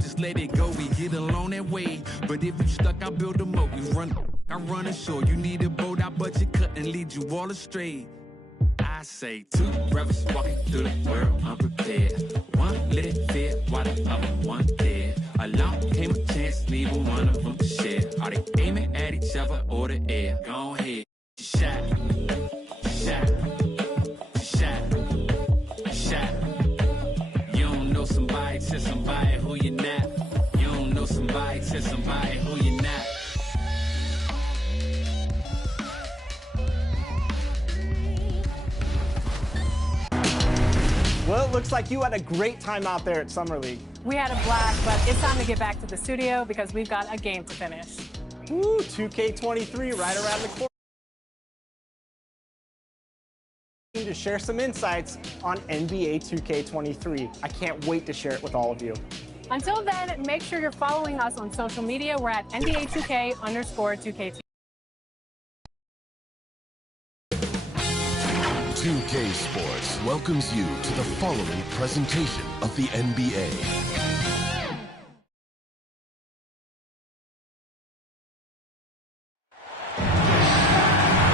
just let it go. We get along that way. But if you stuck, I build a moat. We run, I run ashore. You need a boat, I budget cut and lead you all astray. I say 2 brothers walking through the world unprepared. One let it fit while the other one dead. Along came a chance, neither one of them to share. Are they aiming at each other or the air? Go ahead, shot, shot, shot, shot. You don't know somebody, tell somebody who you're not. You don't know somebody, tell somebody who you're not. Well, it looks like you had a great time out there at Summer League. We had a blast, but it's time to get back to the studio because we've got a game to finish. Ooh, 2K23 right around the corner. To share some insights on NBA 2K23. I can't wait to share it with all of you. Until then, make sure you're following us on social media. We're at NBA2K_2K2. 2K Sports welcomes you to the following presentation of the NBA.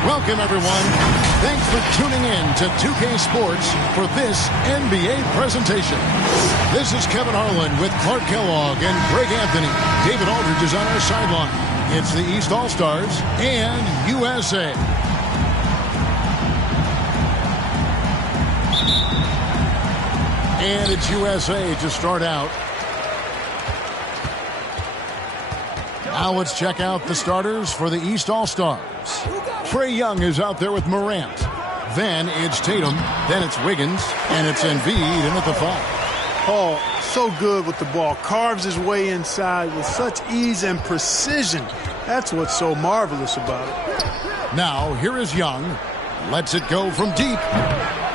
Welcome, everyone. Thanks for tuning in to 2K Sports for this NBA presentation. This is Kevin Harlan with Clark Kellogg and Greg Anthony. David Aldridge is on our sideline. It's the East All-Stars and USA. And it's USA to start out. Now let's check out the starters for the East All-Stars. Trae Young is out there with Morant. Then it's Tatum. Then it's Wiggins. And it's Embiid in at the 5. Paul, so good with the ball. Carves his way inside with such ease and precision. That's what's so marvelous about it. Now, here is Young. Lets it go from deep.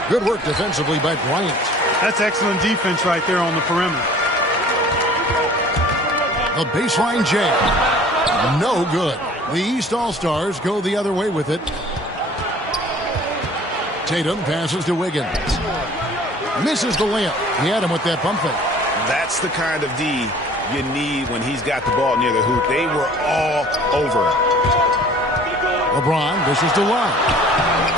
Good work defensively by Bryant. That's excellent defense right there on the perimeter. The baseline J. No good. The East All-Stars go the other way with it. Tatum passes to Wiggins. Misses the layup. He had him with that pump fake. That's the kind of D you need when he's got the ball near the hoop. They were all over him. LeBron dishes to Love.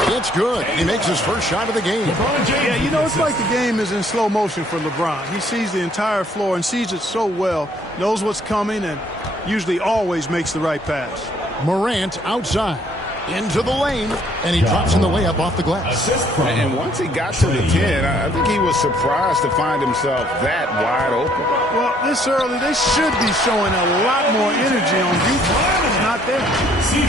It's good. He makes his first shot of the game. Yeah, you know, it's like the game is in slow motion for LeBron. He sees the entire floor and sees it so well, knows what's coming, and usually always makes the right pass. Morant outside. Into the lane, and he drops in the layup off the glass. And once he got to the 10, I think he was surprised to find himself that wide open. Well, this early, they should be showing a lot more energy on defense. It's not there.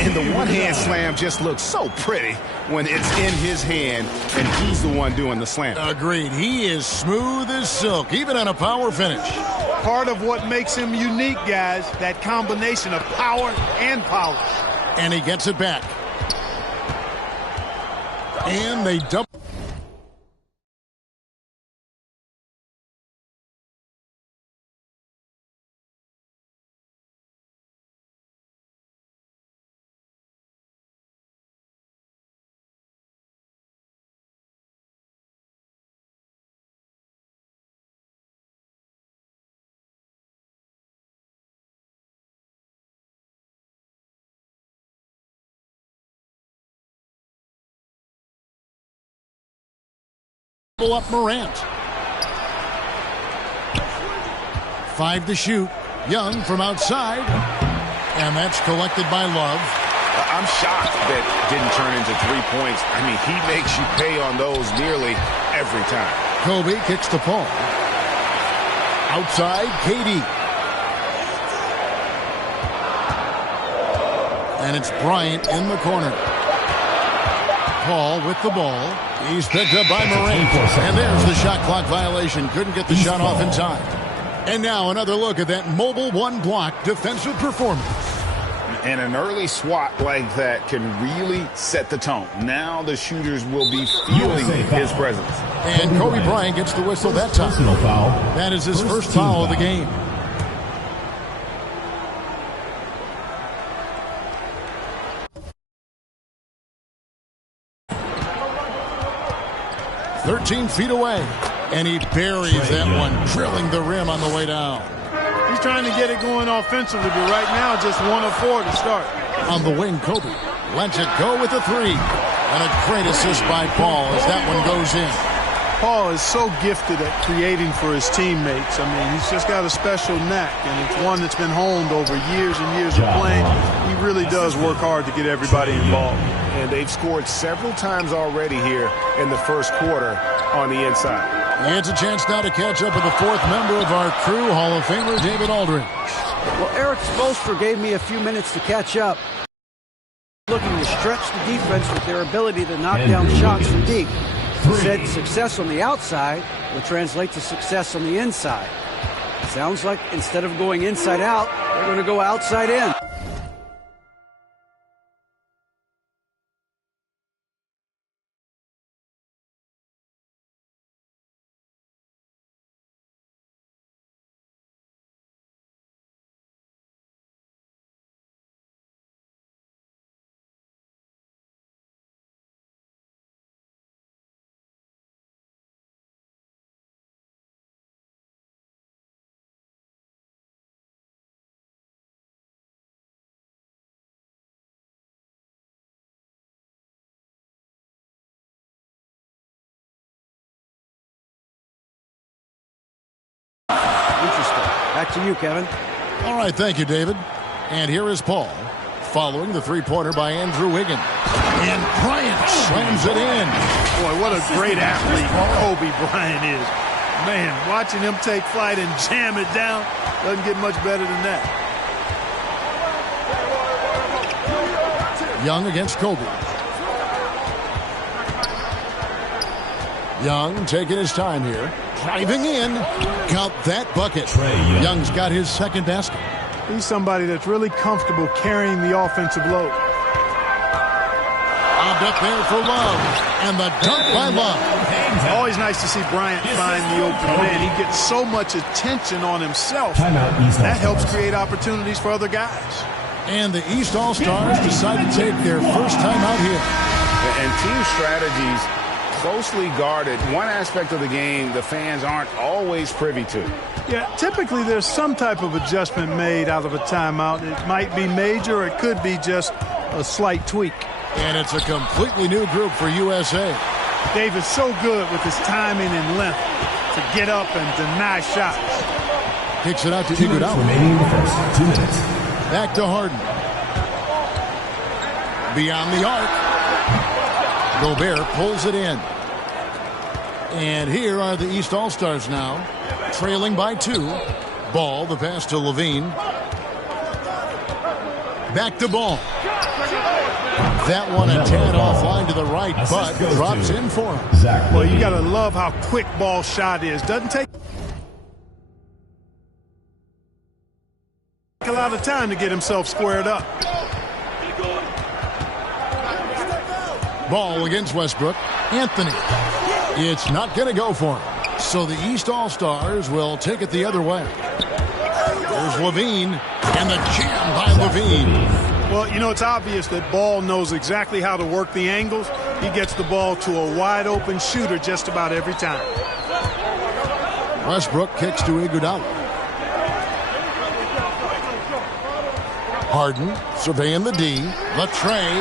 And the one-hand slam just looks so pretty when it's in his hand, and he's the one doing the slam. Agreed. He is smooth as silk, even on a power finish. Part of what makes him unique, guys, that combination of power and polish. And he gets it back. And they dump. Up Morant. 5 to shoot. Young from outside. And that's collected by Love. I'm shocked that didn't turn into 3 points. I mean, he makes you pay on those nearly every time. Kobe kicks to Paul. Outside, KD. And it's Bryant in the corner. Paul with the ball. He's picked up by Morant. And there's the shot clock violation. Couldn't get the shot off in time. And now another look at that mobile one-block defensive performance. And an early swat like that can really set the tone. Now the shooters will be feeling his presence. And Kobe Bryant gets the whistle that time. That is his first foul of the game. "13 feet away, and he buries that one, drilling the rim on the way down. trying to get it going offensively, but right now just 1 of 4 to start. On the wing, Kobe lets it go with a 3. And a great assist by Paul as that one goes in. Paul is so gifted at creating for his teammates. I mean, he's just got a special knack, and it's one that's been honed over years and years of playing. He really does work hard to get everybody involved. And they've scored several times already here in the first quarter on the inside. It's a chance now to catch up with the 4th member of our crew, Hall of Famer David Aldridge. Well, Eric Spoelstra gave me a few minutes to catch up. Looking to stretch the defense with their ability to knock down shots from deep. He said success on the outside will translate to success on the inside. Sounds like instead of going inside out, they're going to go outside in. Interesting. Back to you, Kevin. All right, thank you, David. And here is Paul, following the 3-pointer by Andrew Wiggins. And Bryant slams it in. Boy, what a great athlete Kobe Bryant is. Man, watching him take flight and jam it down doesn't get much better than that. Young against Kobe. Young taking his time here. Driving in. Count that bucket. Young's got his 2nd basket. He's somebody that's really comfortable carrying the offensive load. Lobbed up there for Love. And the dunk by Love. Always nice to see Bryant find the open man. He gets so much attention on himself. That helps create opportunities for other guys. And the East All-Stars decide to take their first time out here. And team strategies closely guarded. One aspect of the game the fans aren't always privy to. Yeah, typically there's some type of adjustment made out of a timeout. It might be major, or it could be just a slight tweak. And it's a completely new group for USA. David's so good with his timing and length to get up and deny shots. Kicks it out to Iguodala. Remaining in the first 2 minutes. Back to Harden. Beyond the arc. Gobert pulls it in. And here are the East All-Stars now, trailing by 2. Ball, the pass to Levine. Back to Ball. That one a tad offline to the right, but drops in for him. Well, you got to love how quick Ball shot is. Doesn't take a lot of time to get himself squared up. Ball against Westbrook. Anthony. It's not going to go for him. So the East All-Stars will take it the other way. There's Levine, and the jam by Levine. Well, you know, it's obvious that Ball knows exactly how to work the angles. He gets the ball to a wide-open shooter just about every time. Westbrook kicks to Iguodala. Harden surveying the D. The tray.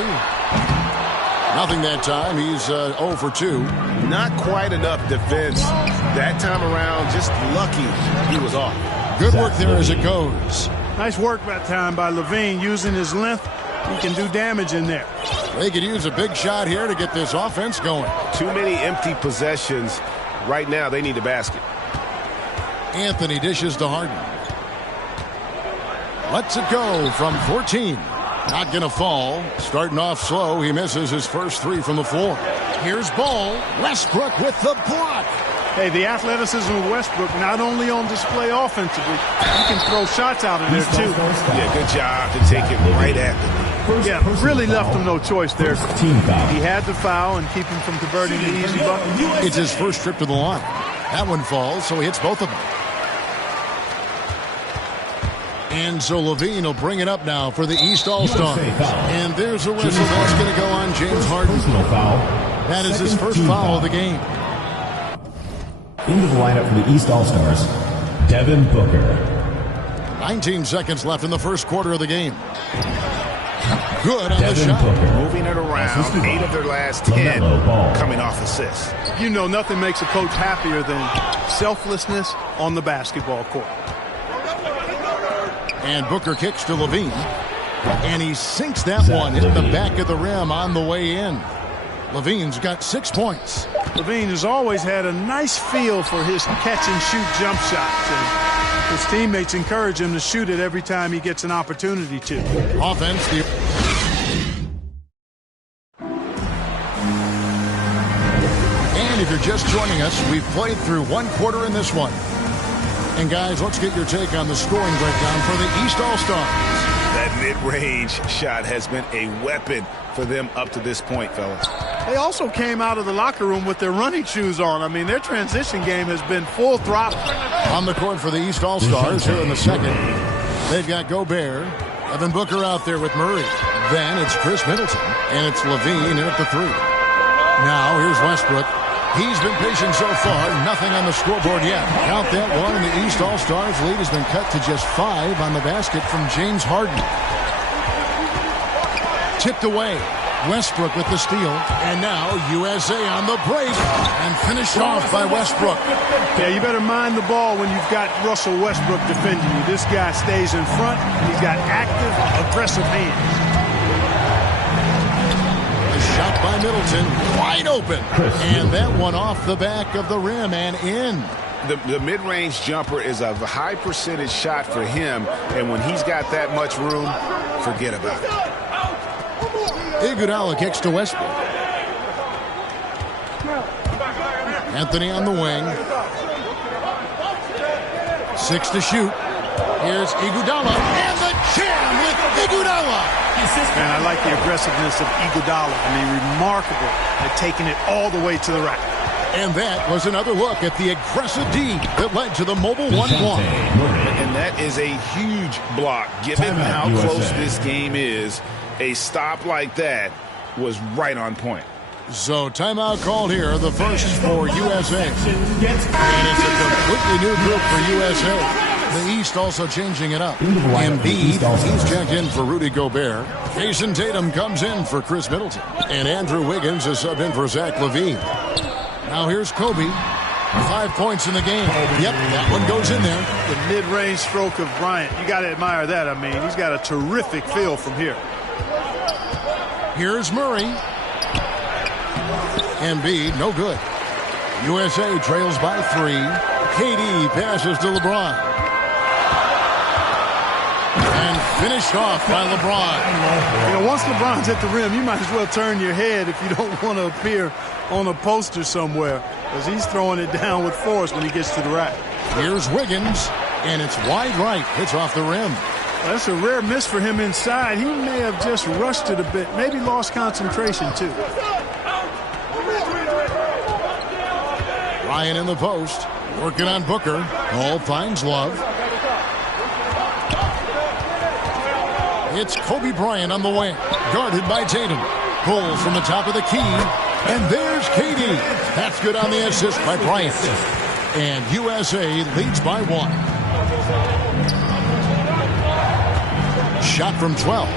Nothing that time. He's 0 for 2. Not quite enough defense that time around. Just lucky he was off. Good work there as it goes. Nice work that time by Levine using his length. He can do damage in there. They could use a big shot here to get this offense going. Too many empty possessions. Right now, they need a basket. Anthony dishes to Harden. Lets it go from 14. Not going to fall. Starting off slow. He misses his first 3 from the floor. Here's Ball. Westbrook with the block. Hey, the athleticism of Westbrook not only on display offensively, he can throw shots out of there, too. Yeah, good job to take it right at them. Yeah, really left him no choice there. He had to foul and keep him from converting the easy bucket. It's his first trip to the line. That one falls, so he hits both of them. And so Levine will bring it up now for the East All-Stars. And there's a whistle that's going to go on James Harden. That is his first foul of the game. Into the lineup for the East All-Stars, Devin Booker. 19 seconds left in the first quarter of the game. Good on the shot. Moving it around. 8 of their last 10 coming off assists. You know, nothing makes a coach happier than selflessness on the basketball court. And Booker kicks to Levine. And he sinks that one, hitting the back of the rim on the way in. Levine's got 6 points. Levine has always had a nice feel for his catch-and-shoot jump shots. And his teammates encourage him to shoot it every time he gets an opportunity to. Offense. And if you're just joining us, we've played through 1 quarter in this one. And guys, let's get your take on the scoring breakdown for the East All-Stars. That mid-range shot has been a weapon for them up to this point, fellas. They also came out of the locker room with their running shoes on. I mean, their transition game has been full throttle. On the court for the East All-Stars here in the second. They've got Gobert, Devin Booker out there with Murray. Then it's Chris Middleton, and it's Levine in at the 3. Now here's Westbrook. He's been patient so far. Nothing on the scoreboard yet. Count that one, and the East All-Stars lead has been cut to just 5 on the basket from James Harden. Tipped away. Westbrook with the steal. And now USA on the break. And finished off by Westbrook. Yeah, you better mind the ball when you've got Russell Westbrook defending you. This guy stays in front. He's got active, aggressive hands. Shot by Middleton, wide open. And that one off the back of the rim and in. The mid-range jumper is a high percentage shot for him, and when he's got that much room, forget about it. Iguodala kicks to Westbrook. Anthony on the wing. 6 to shoot. Here's Iguodala, and the jam with Iguodala. And I like the aggressiveness of Iguodala. I mean, remarkable at taking it all the way to the rack. And that was another look at the aggressive D that led to the mobile 1 block. And that is a huge block. Given how close this game is, a stop like that was right on point. So timeout called here, the first for USA. And it's a completely new group for USA. The East also changing it up. Embiid, he's checked in for Rudy Gobert. Jason Tatum comes in for Chris Middleton. And Andrew Wiggins is subbed in for Zach LaVine. Now here's Kobe. 5 points in the game. Yep, that one goes in there. The mid-range stroke of Bryant. You got to admire that. I mean, he's got a terrific feel from here. Here's Murray. Embiid, no good. USA trails by 3. KD passes to LeBron. And finished off by LeBron. You know, once LeBron's at the rim, you might as well turn your head if you don't want to appear on a poster somewhere, because he's throwing it down with force when he gets to the rack. Here's Wiggins, and it's wide right. Hits off the rim. That's a rare miss for him inside. He may have just rushed it a bit, maybe lost concentration too. Ryan in the post, working on Booker. Hall finds Love. It's Kobe Bryant on the wing, guarded by Tatum. Pulls from the top of the key, and there's KD. That's good on the assist by Bryant. And USA leads by 1. Shot from 12.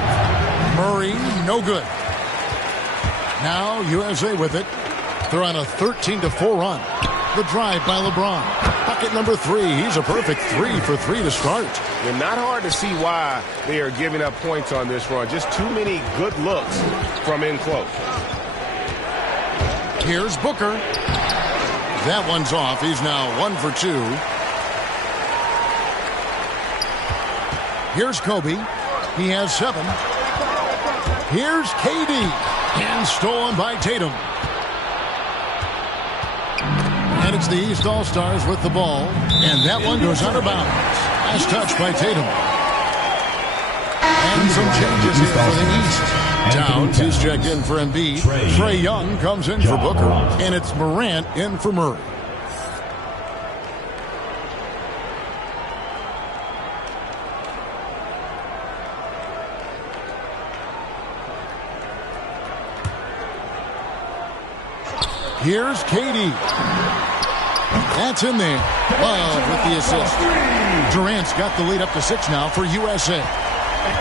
Murray, no good. Now USA with it. They're on a 13-4 run. The drive by LeBron. Bucket number 3. He's a perfect 3 for 3 to start. And not hard to see why they are giving up points on this run. Just too many good looks from in close. Here's Booker. That one's off. He's now 1 for 2. Here's Kobe. He has 7. Here's KD. And stolen by Tatum. And it's the East All-Stars with the ball. And that one goes out of bounds. Nice touch by Tatum. And some changes here for the East. Towns is checked in for Embiid. Trae Young comes in for Booker. And it's Morant in for Murray. Here's KD. That's in there. Love with the assist. Durant's got the lead up to 6 now for USA.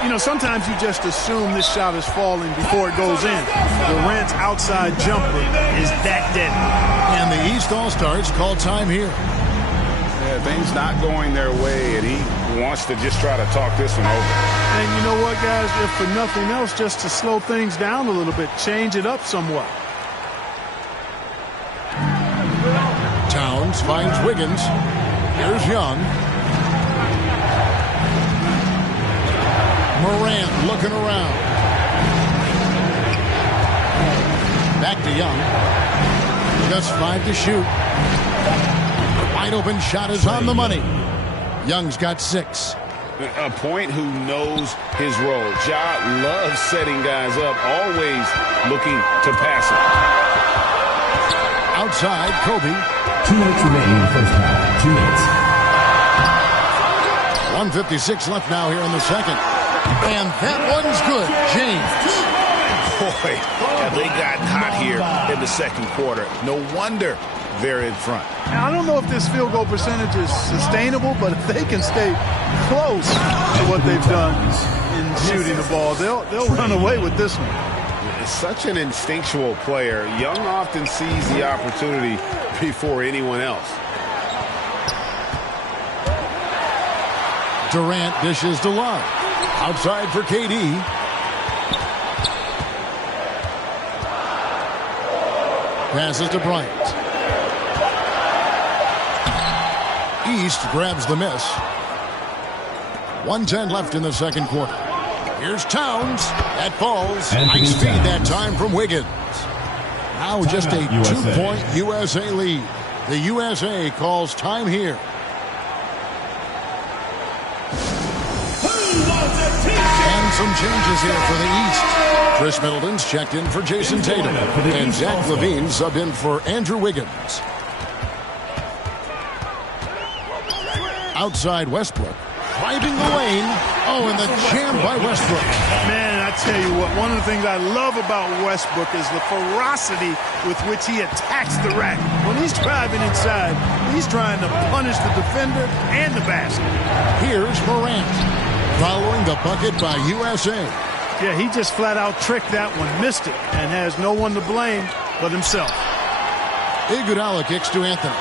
You know, sometimes you just assume this shot is falling before it goes in. Durant's outside jumper is that deadly. And the East All-Stars call time here. Yeah, things not going their way, and he wants to just try to talk this one over. And you know what, guys? If for nothing else, just to slow things down a little bit, change it up somewhat. Towns finds Wiggins. Here's Young. Morant looking around. Back to Young. Just 5 to shoot. Wide open shot is on the money. Young's got 6. A point who knows his role. Ja loves setting guys up, always looking to pass it. Outside, Kobe. 2 minutes remaining in the first half. 2 minutes. 1:56 left now here in the second. And that one's good. James. Boy, have they gotten hot here in the second quarter. No wonder they're in front. Now, I don't know if this field goal percentage is sustainable, but if they can stay close to what they've done in shooting the ball, they'll run away with this one. Such an instinctual player. Young often sees the opportunity before anyone else. Durant dishes to Love. Outside for KD. Passes to Bryant. East grabs the miss. 1:10 left in the second quarter. Here's Towns. That falls. Nice feed that time from Wiggins. Now just a 2-point USA lead. The USA calls time here. And some changes here for the East. Chris Middleton's checked in for Jason Tatum. And Zach LaVine subbed in for Andrew Wiggins. Outside Westbrook. Driving the lane. Oh, and the jam by Westbrook. Man, I tell you what, one of the things I love about Westbrook is the ferocity with which he attacks the rack. When he's driving inside, he's trying to punish the defender and the basket. Here's Morant. Following the bucket by USA. Yeah, he just flat out tricked that one, missed it, and has no one to blame but himself. Iguodala kicks to Anthony.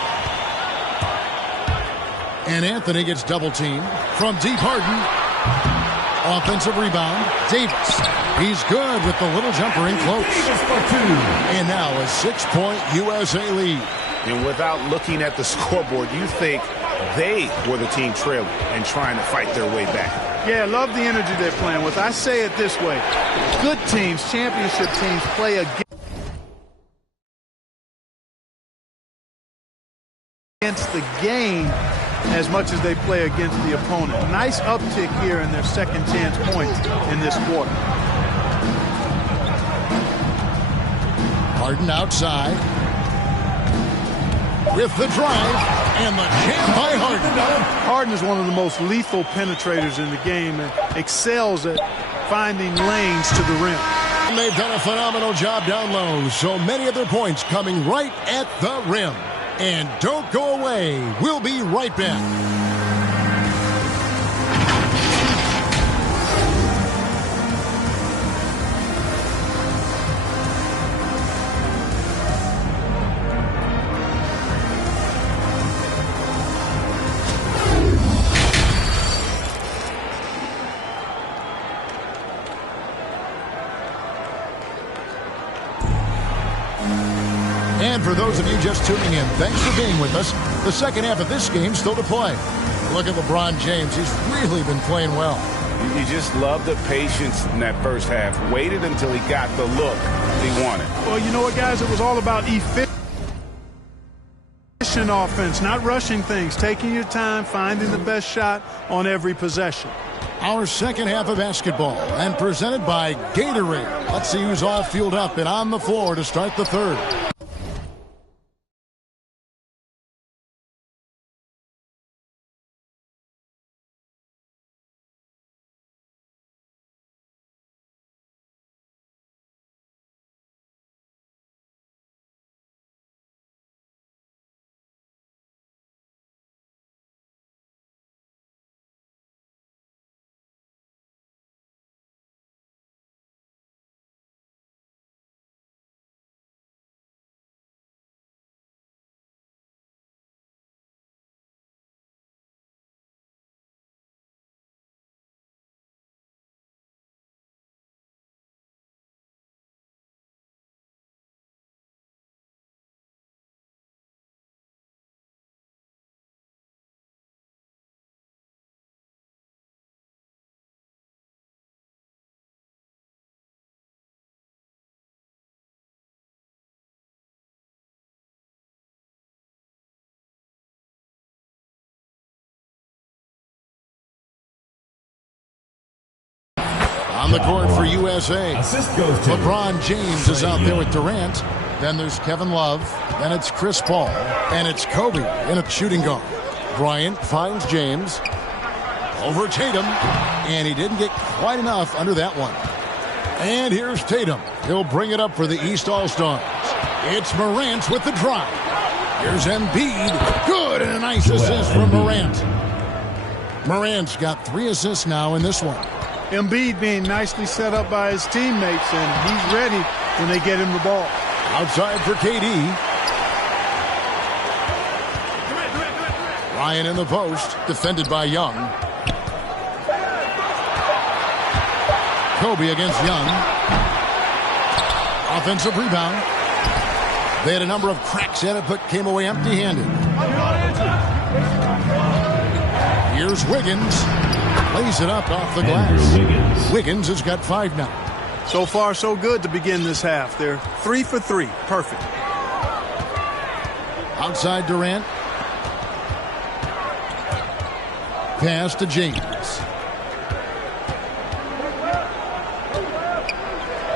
And Anthony gets double teamed from deep. Harden. Offensive rebound. Davis. He's good with the little jumper in close. And now a 6-point USA lead. And without looking at the scoreboard, you think they were the team trailing and trying to fight their way back. Yeah, I love the energy they're playing with. I say it this way. Good teams, championship teams, play against the game as much as they play against the opponent. Nice uptick here in their second chance points in this quarter. Harden outside. With the drive and the jam by Harden. Harden is one of the most lethal penetrators in the game and excels at finding lanes to the rim. And they've done a phenomenal job down low. So many of their points coming right at the rim. And don't go away. We'll be right back. And for those of you just tuning in, thanks for being with us. The second half of this game still to play. Look at LeBron James. He's really been playing well. You just love the patience in that first half. Waited until he got the look he wanted. Well, you know what, guys? It was all about efficient offense, not rushing things, taking your time, finding the best shot on every possession. Our second half of basketball and presented by Gatorade. Let's see who's all fueled up and on the floor to start the third. On the court for USA. Assist goes to LeBron James is out there with Durant. Then there's Kevin Love. Then it's Chris Paul. And it's Kobe in a shooting guard. Bryant finds James. Over Tatum. And he didn't get quite enough under that one. And here's Tatum. He'll bring it up for the East All-Stars. It's Morant with the drive. Here's Embiid. Good, and a nice assist from Morant. Morant's got 3 assists now in this one. Embiid being nicely set up by his teammates, and he's ready when they get him the ball. Outside for KD. Ryan in the post, defended by Young. Kobe against Young. Offensive rebound. They had a number of cracks at it, but came away empty-handed. Here's Wiggins. Lays it up off the glass. Wiggins has got 5 now. So far, so good to begin this half. They're 3 for 3. Perfect. Outside Durant. Pass to James.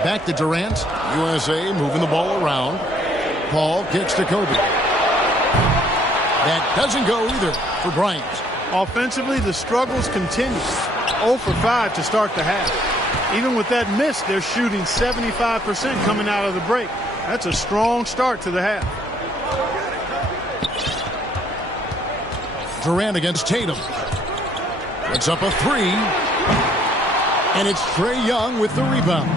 Back to Durant. USA moving the ball around. Paul kicks to Kobe. That doesn't go either for Bryant. Offensively, the struggles continue. 0 for 5 to start the half. Even with that miss, they're shooting 75% coming out of the break. That's a strong start to the half. Durant against Tatum. It's up a 3. And it's Trae Young with the rebound.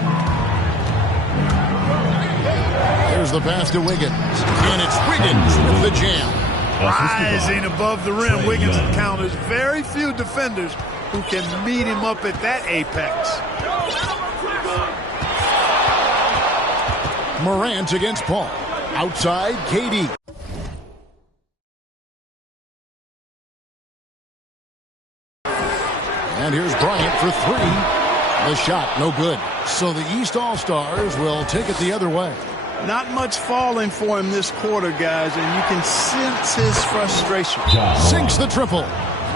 Here's the pass to Wiggins. And it's Wiggins with the jam. Rising above the rim, Wiggins encounters very few defenders who can meet him up at that apex. Morant against Paul. Outside, KD. And here's Bryant for 3. The shot, no good. So the East All-Stars will take it the other way. Not much falling for him this quarter, guys, and you can sense his frustration. Sinks the triple.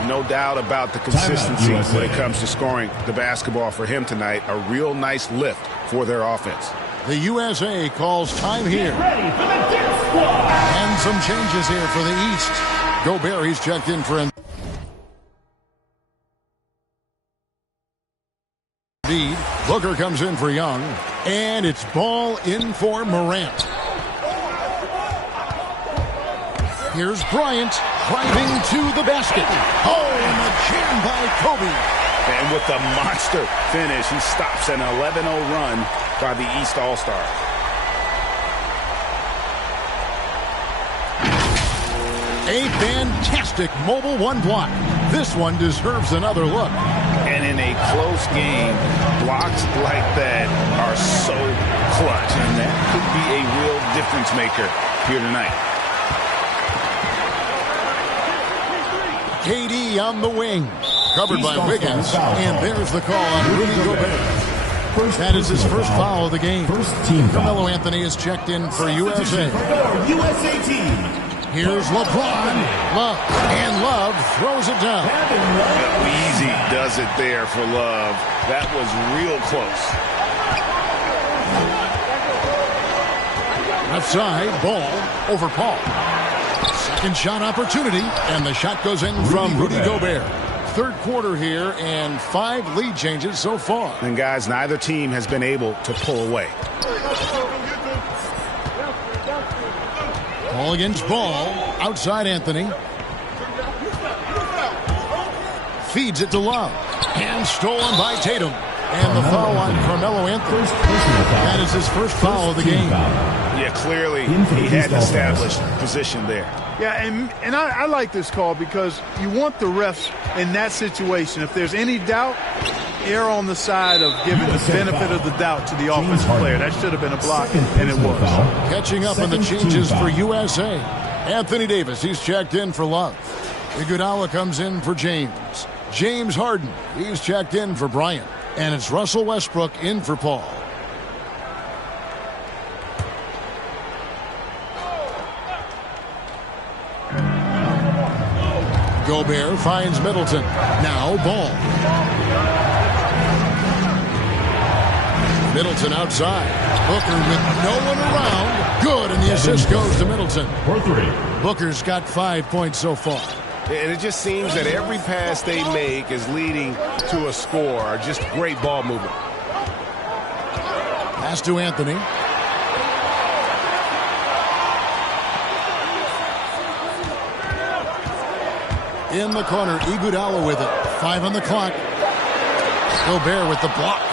No doubt about the consistency when it comes to scoring the basketball for him tonight. A real nice lift for their offense. The USA calls time here. And some changes here for the East. Gobert, he's checked in for him. Booker comes in for Young. And it's ball in for Morant. Here's Bryant driving to the basket. Oh, and a jam by Kobe. And with the monster finish, he stops an 11-0 run by the East All-Stars. A fantastic mobile 1 block. This one deserves another look. And in a close game, blocks like that are so clutch. And that could be a real difference maker here tonight. KD on the wing. Covered by Wiggins. And there's the call on Rudy Gobert. That is his first foul of the game. Carmelo Anthony is checked in for USA. USA Team. Here's LeBron. Love. And Love throws it down. Easy does it there for Love. That was real close. Left side, ball over Paul. Second shot opportunity, and the shot goes in from Rudy Gobert. Third quarter here, and 5 lead changes so far. And guys, neither team has been able to pull away. Ball against ball. Outside Anthony. Feeds it to Love. And stolen by Tatum. And the foul on Carmelo Anthony. That is his first foul of the game. Yeah, clearly he had an established position there. Yeah, and I like this call because you want the refs in that situation. If there's any doubt, err on the side of giving the benefit of the doubt to the offensive player. That should have been a block, and it was. Catching up on the changes for USA. Anthony Davis, he's checked in for Love. Iguodala comes in for James. James Harden, he's checked in for Bryant. And it's Russell Westbrook in for Paul. Gobert finds Middleton. Now Ball. Middleton outside. Booker with no one around. Good, and the assist goes to Middleton. For 3. Booker's got 5 points so far. And it just seems that every pass they make is leading to a score. Just great ball movement. Pass to Anthony. In the corner, Iguodala with it. 5 on the clock. Gobert with the block.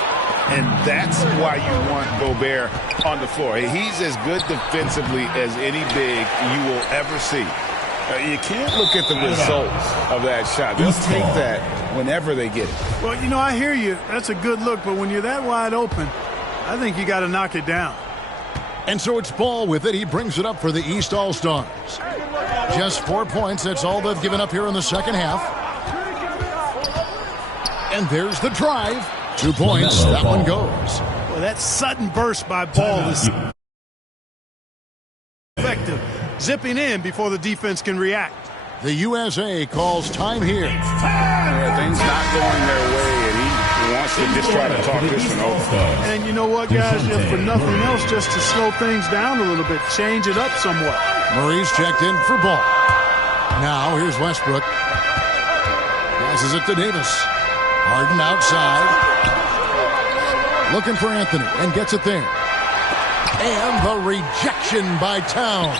And that's why you want Gobert on the floor. He's as good defensively as any big you will ever see. You can't look at the results of that shot. They'll take that whenever they get it. Well, you know, I hear you. That's a good look, but when you're that wide open, I think you got to knock it down. And so it's Ball with it. He brings it up for the East All-Stars. Just 4 points. That's all they've given up here in the second half. And there's the drive. 2 points. That one goes. Well, that sudden burst by Ball is effective. Zipping in before the defense can react. The USA calls time here. Yeah, things not going their way, and he wants to just try to talk this one over. And you know what, guys? If for nothing else, just to slow things down a little bit, change it up somewhat. Murray's checked in for Ball. Now here's Westbrook. Passes it to Davis. Harden outside. Looking for Anthony and gets it there. And the rejection by Towns.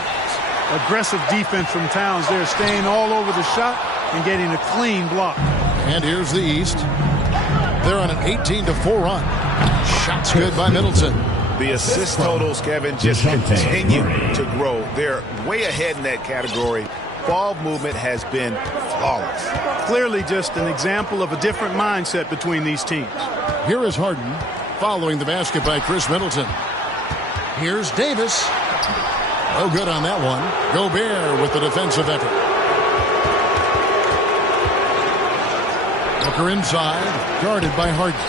Aggressive defense from Towns there, staying all over the shot and getting a clean block. And here's the East. They're on an 18-4 run. Shots good by Middleton. The assist totals, Kevin, just continue to grow. They're way ahead in that category. Ball movement has been flawless. Clearly just an example of a different mindset between these teams. Here is Harden following the basket by Chris Middleton. Here's Davis. No good on that one. Gobert with the defensive effort. Booker inside, guarded by Harden.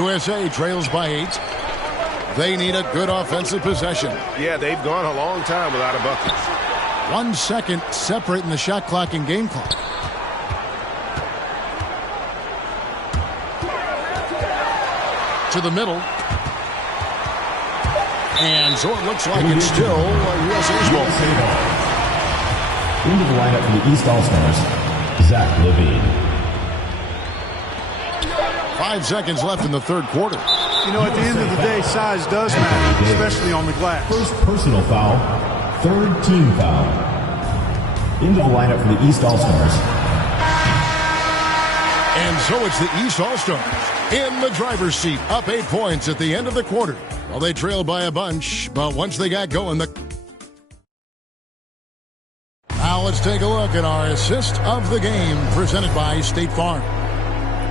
USA trails by 8. They need a good offensive possession. Yeah, they've gone a long time without a bucket. 1 second separating the shot clock and game clock. To the middle. And so it looks like it's still USA's ball. Into the lineup for the East All-Stars, Zach LaVine. 5 seconds left in the third quarter. You know, at the end of the day, size does matter, especially on the glass. First personal foul, third team foul. Into the lineup for the East All-Stars. And so it's the East All-Stars in the driver's seat, up 8 points at the end of the quarter. Well, they trailed by a bunch, but once they got going, Now let's take a look at our assist of the game presented by State Farm.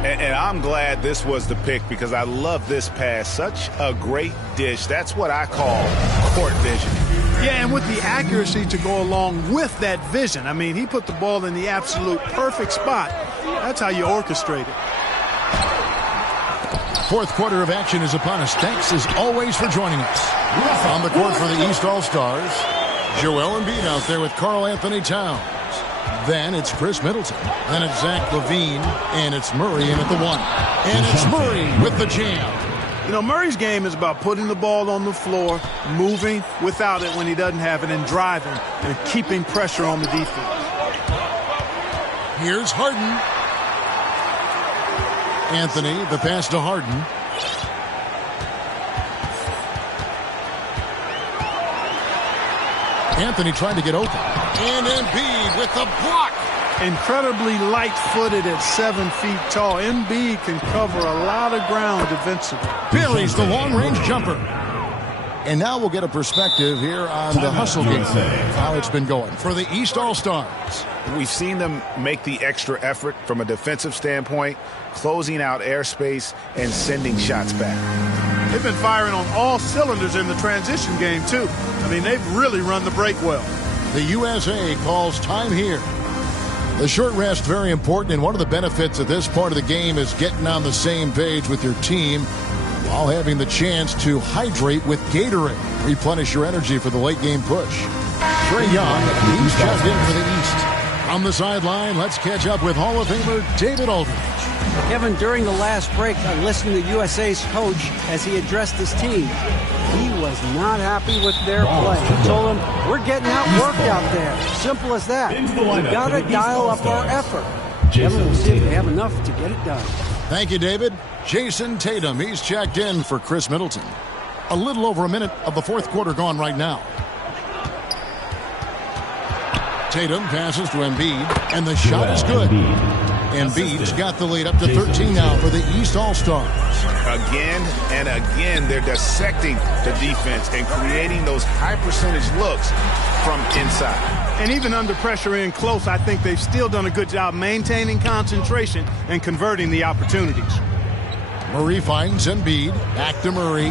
And I'm glad this was the pick because I love this pass. Such a great dish. That's what I call court vision. Yeah, and with the accuracy to go along with that vision. I mean, he put the ball in the absolute perfect spot. That's how you orchestrate it. Fourth quarter of action is upon us. Thanks as always for joining us. On the court for the East All-Stars, Joel Embiid out there with Karl Anthony Towns. Then it's Chris Middleton. Then it's Zach LaVine. And it's Murray in at the 1. And it's Murray with the jam. You know, Murray's game is about putting the ball on the floor, moving without it when he doesn't have it, and driving and keeping pressure on the defense. Here's Harden. Anthony, the pass to Harden. Anthony trying to get open. And Embiid with the block. Incredibly light-footed at 7 feet tall. Embiid can cover a lot of ground defensively. Buries the long-range jumper. And now we'll get a perspective here on the hustle game, how it's been going for the East All-Stars. We've seen them make the extra effort from a defensive standpoint, closing out airspace and sending shots back. They've been firing on all cylinders in the transition game, too. I mean, they've really run the break well. The USA calls time here. The short rest, very important, and one of the benefits of this part of the game is getting on the same page with your team while having the chance to hydrate with Gatorade. Replenish your energy for the late game push. Trae Young, he's checked in for the East. From the sideline, let's catch up with Hall of Famer David Aldridge. Kevin, during the last break, I listened to USA's coach as he addressed his team. He was not happy with their play. He told them, we're getting outworked out there. Simple as that. We got to dial up our effort. Kevin, we'll see if they have enough to get it done. Thank you, David. Jason Tatum, he's checked in for Chris Middleton. A little over a minute of the fourth quarter gone right now. Tatum passes to Embiid, and the shot is good. Embiid's got the lead up to 13 now for the East All-Stars. Again and again, they're dissecting the defense and creating those high-percentage looks from inside. And even under pressure in close, I think they've still done a good job maintaining concentration and converting the opportunities. Murray finds Embiid. Back to Murray.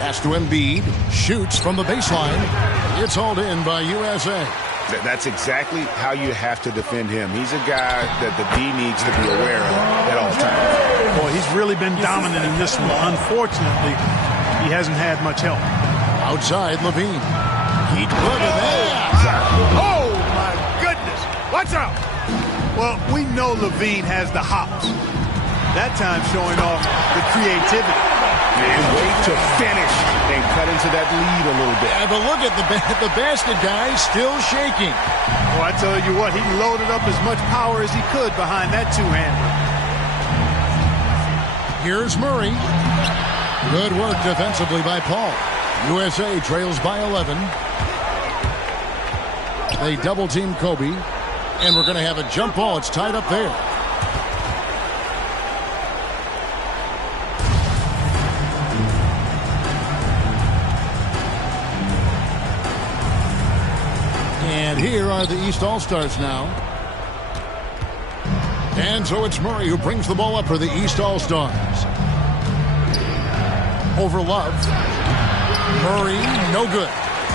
Pass to Embiid. Shoots from the baseline. It's hauled in by USA. That's exactly how you have to defend him. He's a guy that the D needs to be aware of at all times. Boy, he's really been dominant in this one. Unfortunately, he hasn't had much help. Outside, Levine. Look at that. Oh, my goodness. Watch out. Well, we know Levine has the hops. That time showing off the creativity. And wait to finish and cut into that lead a little bit. Yeah, but look at the basket guy still shaking. Well, I tell you what, he loaded up as much power as he could behind that two-hander. Here's Murray. Good work defensively by Paul. USA trails by 11. They double-team Kobe. And we're going to have a jump ball. It's tied up there. And here are the East All-Stars now. And so it's Murray who brings the ball up for the East All-Stars. Over Love. Murray, no good.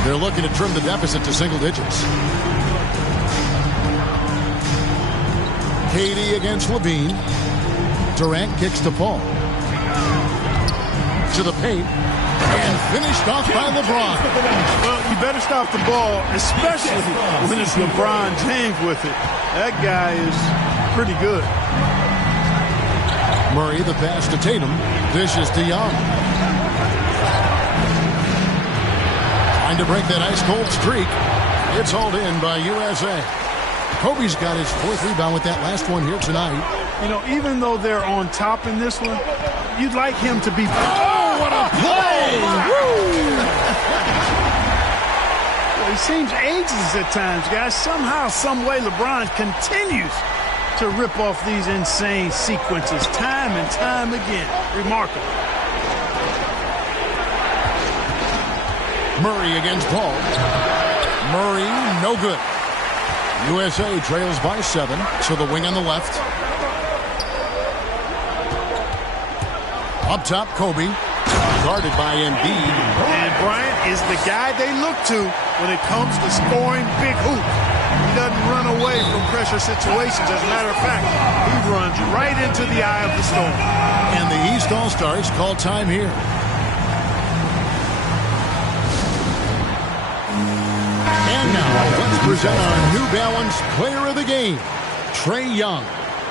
They're looking to trim the deficit to single digits. Katie against Levine. Durant kicks to Paul. To the paint. And finished off by LeBron. Well, you better stop the ball, especially when it's LeBron James with it. That guy is pretty good. Murray, the pass to Tatum. Dishes to Young. Trying to break that ice-cold streak. It's hauled in by USA. Kobe's got his fourth rebound with that last one here tonight. You know, even though they're on top in this one, you'd like him to be... Oh, what a play! Well, he seems ageless at times, guys. Somehow, some way, LeBron continues to rip off these insane sequences time and time again. Remarkable. Murray against Paul. Murray, no good. USA trails by 7, so the wing on the left. Up top, Kobe. Guarded by Embiid. And Bryant is the guy they look to when it comes to scoring big hoops. He doesn't run away from pressure situations. As a matter of fact, he runs right into the eye of the storm. And the East All-Stars call time here. And now, let's present our New Balance Player of the Game, Trae Young.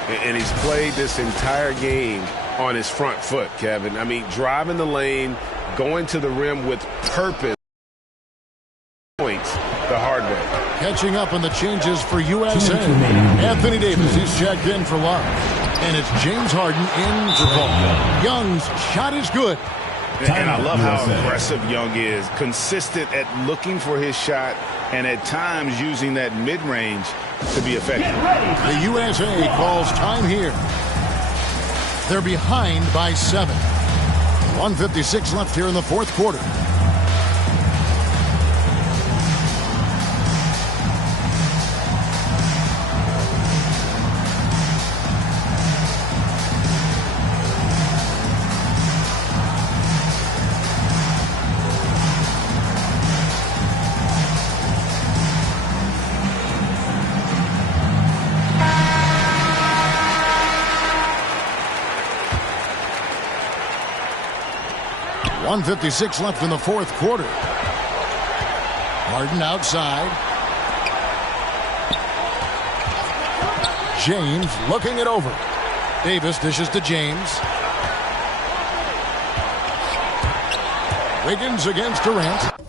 And he's played this entire game on his front foot, Kevin. I mean, driving the lane, going to the rim with purpose. Points the hard way. Catching up on the changes for USA. Anthony Davis, he's checked in for Love. And it's James Harden in for Paul. Young's shot is good. And I love how aggressive Young is. Consistent at looking for his shot and at times using that mid-range to be effective. The USA calls time here. They're behind by 7. 1:56 left here in the fourth quarter. .156 left in the fourth quarter. Harden outside. James looking it over. Davis dishes to James. Wiggins against Durant.